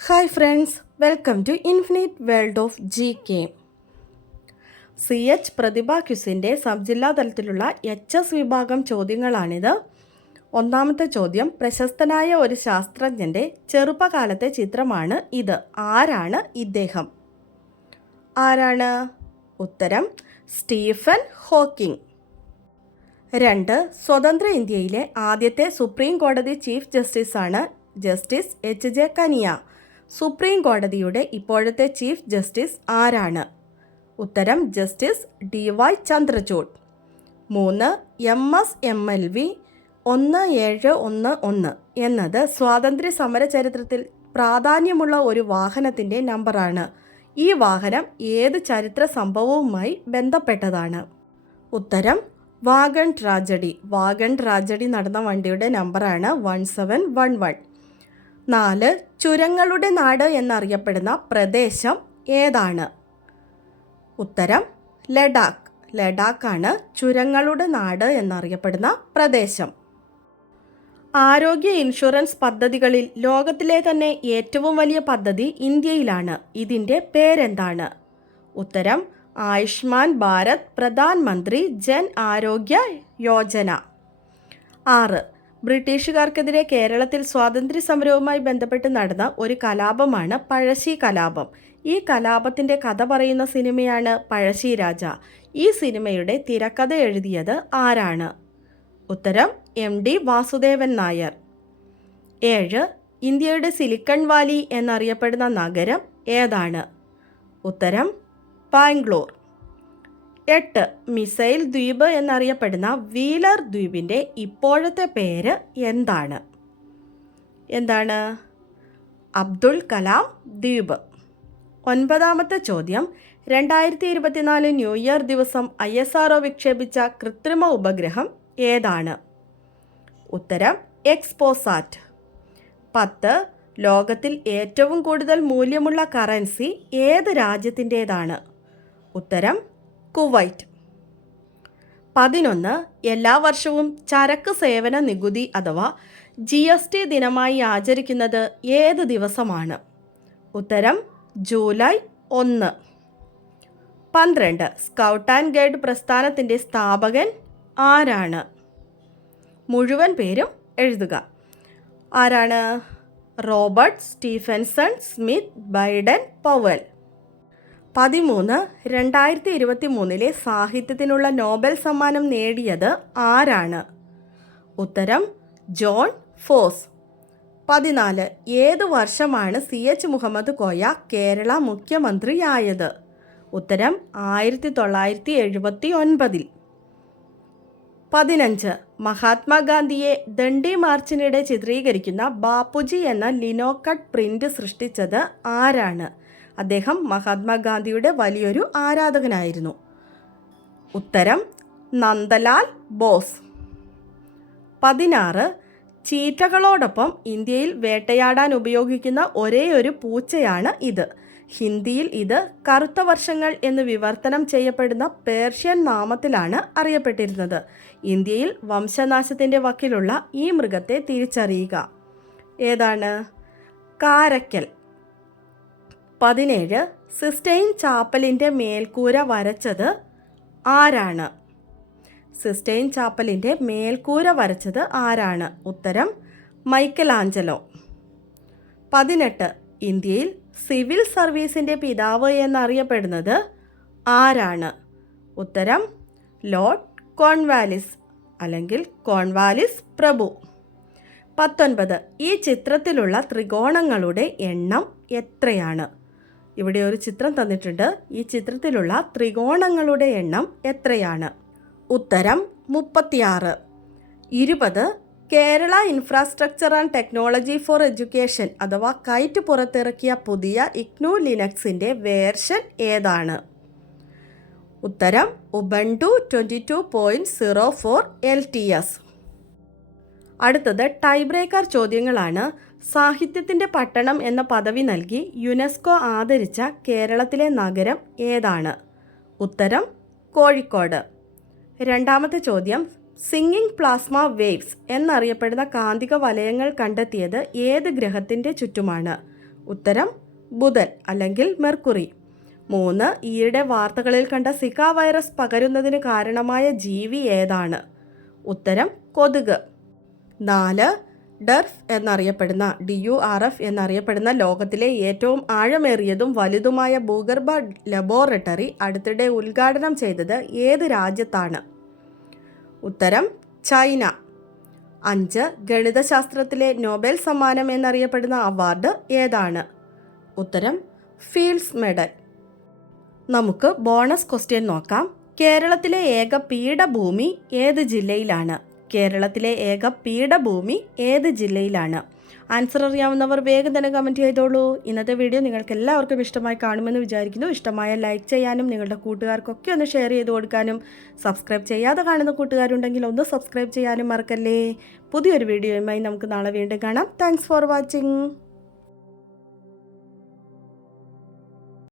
Hi friends, welcome to infinite world of GK. CH Prathibha ക്വിസിൻ്റെ sub ജില്ലാ തലത്തിലുള്ള HS വിഭാഗം ചോദ്യങ്ങളാണിത്. ഒന്നാമത്തെ ചോദ്യം, പ്രശസ്തനായ ഒരു ശാസ്ത്രജ്ഞൻ്റെ ചെറുപ്പകാലത്തെ ചിത്രമാണ് ഇത്. ആരാണ് ഇദ്ദേഹം? ആരാണ്? ഉത്തരം സ്റ്റീഫൻ ഹോക്കിംഗ്. 2. സ്വതന്ത്ര ഇന്ത്യയിലെ ആദ്യത്തെ സുപ്രീം കോടതി ചീഫ് ജസ്റ്റിസാണ് ജസ്റ്റിസ് HJ കനിയ. സുപ്രീം കോടതിയുടെ ഇപ്പോഴത്തെ ചീഫ് ജസ്റ്റിസ് ആരാണ്? ഉത്തരം ജസ്റ്റിസ് DY ചന്ദ്രചൂഡ്. 3. MSMLV 1711 എന്നത് സ്വാതന്ത്ര്യ സമര ചരിത്രത്തിൽ പ്രാധാന്യമുള്ള ഒരു വാഹനത്തിൻ്റെ നമ്പറാണ്. ഈ വാഹനം ഏത് ചരിത്ര സംഭവവുമായി ബന്ധപ്പെട്ടതാണ്? ഉത്തരം വാഗൺ ട്രാജഡി. വാഗൺ ട്രാജഡി നടന്ന വണ്ടിയുടെ നമ്പറാണ് 1711. 4. ചുരങ്ങളുടെ നാട് എന്നറിയപ്പെടുന്ന പ്രദേശം ഏതാണ്? ഉത്തരം ലഡാക്ക്. ലഡാക്കാണ് ചുരങ്ങളുടെ നാട് എന്നറിയപ്പെടുന്ന പ്രദേശം. ആരോഗ്യ ഇൻഷുറൻസ് പദ്ധതികളിൽ ലോകത്തിലെ തന്നെ ഏറ്റവും വലിയ പദ്ധതി ഇന്ത്യയിലാണ്. ഇതിൻ്റെ പേരെന്താണ്? ഉത്തരം ആയുഷ്മാൻ ഭാരത് പ്രധാൻ മന്ത്രി ജൻ ആരോഗ്യ യോജന. 6. ബ്രിട്ടീഷുകാർക്കെതിരെ കേരളത്തിൽ സ്വാതന്ത്ര്യ സമരവുമായി ബന്ധപ്പെട്ട് നടന്ന ഒരു കലാപമാണ് പഴശ്ശി കലാപം. ഈ കലാപത്തിൻ്റെ കഥ പറയുന്ന സിനിമയാണ് പഴശ്ശിരാജ. ഈ സിനിമയുടെ തിരക്കഥ എഴുതിയത് ആരാണ്? ഉത്തരം MD വാസുദേവൻ നായർ. 7. ഇന്ത്യയുടെ സിലിക്കൺ വാലി എന്നറിയപ്പെടുന്ന നഗരം ഏതാണ്? ഉത്തരം ബാംഗ്ലൂർ. 8. മിസൈൽ ദ്വീപ് എന്നറിയപ്പെടുന്ന വീലർ ദ്വീപിൻ്റെ ഇപ്പോഴത്തെ പേര് എന്താണ്? അബ്ദുൾ കലാം ദ്വീപ്. 9. ചോദ്യം, 2024 ന്യൂ ഇയർ ദിവസം ISRO വിക്ഷേപിച്ച കൃത്രിമ ഉപഗ്രഹം ഏതാണ്? ഉത്തരം എക്സ്പോസാറ്റ്. 10. ലോകത്തിൽ ഏറ്റവും കൂടുതൽ മൂല്യമുള്ള കറൻസി ഏത് രാജ്യത്തിൻ്റേതാണ്? ഉത്തരം കുവൈറ്റ്. 11. എല്ലാ വർഷവും ചരക്ക് സേവന നികുതി അഥവാ GST ദിനമായി ആചരിക്കുന്നത് ഏത് ദിവസമാണ്? ഉത്തരം ജൂലൈ 1. 12. സ്കൗട്ട് ആൻഡ് ഗൈഡ് പ്രസ്ഥാനത്തിൻ്റെ സ്ഥാപകൻ ആരാണ്? മുഴുവൻ പേരും എഴുതുക. ആരാണ്? Robert Stephenson Smith Baden Powell. 13. 2023 സാഹിത്യത്തിനുള്ള നോബൽ സമ്മാനം നേടിയത് ആരാണ്? ഉത്തരം ജോൺ ഫോസ്. 14. ഏതു വർഷമാണ് CH മുഹമ്മദ് കോയ കേരള മുഖ്യമന്ത്രിയായത്? ഉത്തരം 1979. 15. മഹാത്മാഗാന്ധിയെ ദണ്ഡി മാർച്ചിനിടെ ചിത്രീകരിക്കുന്ന ബാപ്പുജി എന്ന ലിനോക്കട്ട് പ്രിൻ്റ് സൃഷ്ടിച്ചത് ആരാണ്? അദ്ദേഹം മഹാത്മാഗാന്ധിയുടെ വലിയൊരു ആരാധകനായിരുന്നു. ഉത്തരം നന്ദലാൽ ബോസ്. 16. ചീറ്റകളോടൊപ്പം ഇന്ത്യയിൽ വേട്ടയാടാൻ ഉപയോഗിക്കുന്ന ഒരേയൊരു പൂച്ചയാണ് ഇത്. ഹിന്ദിയിൽ ഇത് കറുത്ത വർഷങ്ങൾ എന്ന് വിവർത്തനം ചെയ്യപ്പെടുന്ന പേർഷ്യൻ നാമത്തിലാണ് അറിയപ്പെട്ടിരുന്നത്. ഇന്ത്യയിൽ വംശനാശത്തിൻ്റെ വക്കിലുള്ള ഈ മൃഗത്തെ തിരിച്ചറിയുക. ഏതാണ്? കാരക്കൽ. 17. സിസ്റ്റൈൻ ചാപ്പലിൻ്റെ മേൽക്കൂര വരച്ചത് ആരാണ്? സിസ്റ്റൈൻ ചാപ്പലിൻ്റെ മേൽക്കൂര വരച്ചത് ആരാണ്? ഉത്തരം മൈക്കൽ ആഞ്ചലോ. 18. ഇന്ത്യയിൽ സിവിൽ സർവീസിൻ്റെ പിതാവ് എന്നറിയപ്പെടുന്നത് ആരാണ്? ഉത്തരം ലോർഡ് കോൺവാലിസ് അല്ലെങ്കിൽ കോൺവാലിസ് പ്രഭു. 19. ഈ ചിത്രത്തിലുള്ള ത്രികോണങ്ങളുടെ എണ്ണം എത്രയാണ്? ഇവിടെ ഒരു ചിത്രം തന്നിട്ടുണ്ട്. ഈ ചിത്രത്തിലുള്ള ത്രികോണങ്ങളുടെ എണ്ണം എത്രയാണ്? ഉത്തരം 36. 20. Kerala infrastructure and technology for education അഥവാ കൈറ്റ് പുറത്തിറക്കിയ പുതിയ IGNOU ലിനക്സിൻ്റെ വേർഷൻ ഏതാണ്? ഉത്തരം ഉബുണ്ടു 22.04 LTS. അടുത്തത് ടൈ ബ്രേക്കർ ചോദ്യങ്ങളാണ്. സാഹിത്യത്തിൻ്റെ പട്ടണം എന്ന പദവി നൽകി യുനെസ്കോ ആദരിച്ച കേരളത്തിലെ നഗരം ഏതാണ്? ഉത്തരം കോഴിക്കോട്. 2. ചോദ്യം, സിംഗിങ് പ്ലാസ്മ വേവ്സ് എന്നറിയപ്പെടുന്ന കാന്തിക വലയങ്ങൾ കണ്ടെത്തിയത് ഏത് ഗ്രഹത്തിൻ്റെ ചുറ്റുമാണ്? ഉത്തരം ബുധൻ അല്ലെങ്കിൽ മെർക്കുറി. 3. ഈയിടെ വാർത്തകളിൽ കണ്ട സിക വൈറസ് പകരുന്നതിന് കാരണമായ ജീവി ഏതാണ്? ഉത്തരം കൊതുക്. 4. ഡർഫ് എന്നറിയപ്പെടുന്ന DURF എന്നറിയപ്പെടുന്ന ലോകത്തിലെ ഏറ്റവും ആഴമേറിയതും വലുതുമായ ഭൂഗർഭ ലബോറട്ടറി അടുത്തിടെ ഉദ്ഘാടനം ചെയ്തത് ഏത് രാജ്യത്താണ്? ഉത്തരം ചൈന. 5. ഗണിതശാസ്ത്രത്തിലെ നൊബേൽ സമ്മാനം എന്നറിയപ്പെടുന്ന അവാർഡ് ഏതാണ്? ഉത്തരം ഫീൽഡ്സ് മെഡൽ. നമുക്ക് ബോണസ് ക്വസ്റ്റ്യൻ നോക്കാം. കേരളത്തിലെ ഏക പീഠഭൂമി ഏത് ജില്ലയിലാണ്? കേരളത്തിലെ ഏക പീഠഭൂമി ഏത് ജില്ലയിലാണ്? ആൻസർ അറിയാവുന്നവർ വേഗം തന്നെ കമൻറ്റ് ചെയ്തോളൂ. ഇന്നത്തെ വീഡിയോ നിങ്ങൾക്ക് എല്ലാവർക്കും ഇഷ്ടമായി കാണുമെന്ന് വിചാരിക്കുന്നു. ഇഷ്ടമായ ലൈക്ക് ചെയ്യാനും നിങ്ങളുടെ കൂട്ടുകാർക്കൊക്കെ ഒന്ന് ഷെയർ ചെയ്ത് കൊടുക്കാനും സബ്സ്ക്രൈബ് ചെയ്യാതെ കാണുന്ന കൂട്ടുകാരുണ്ടെങ്കിൽ ഒന്ന് സബ്സ്ക്രൈബ് ചെയ്യാനും മറക്കല്ലേ. പുതിയൊരു വീഡിയോയുമായി നമുക്ക് നാളെ വീണ്ടും കാണാം. Thanks for watching.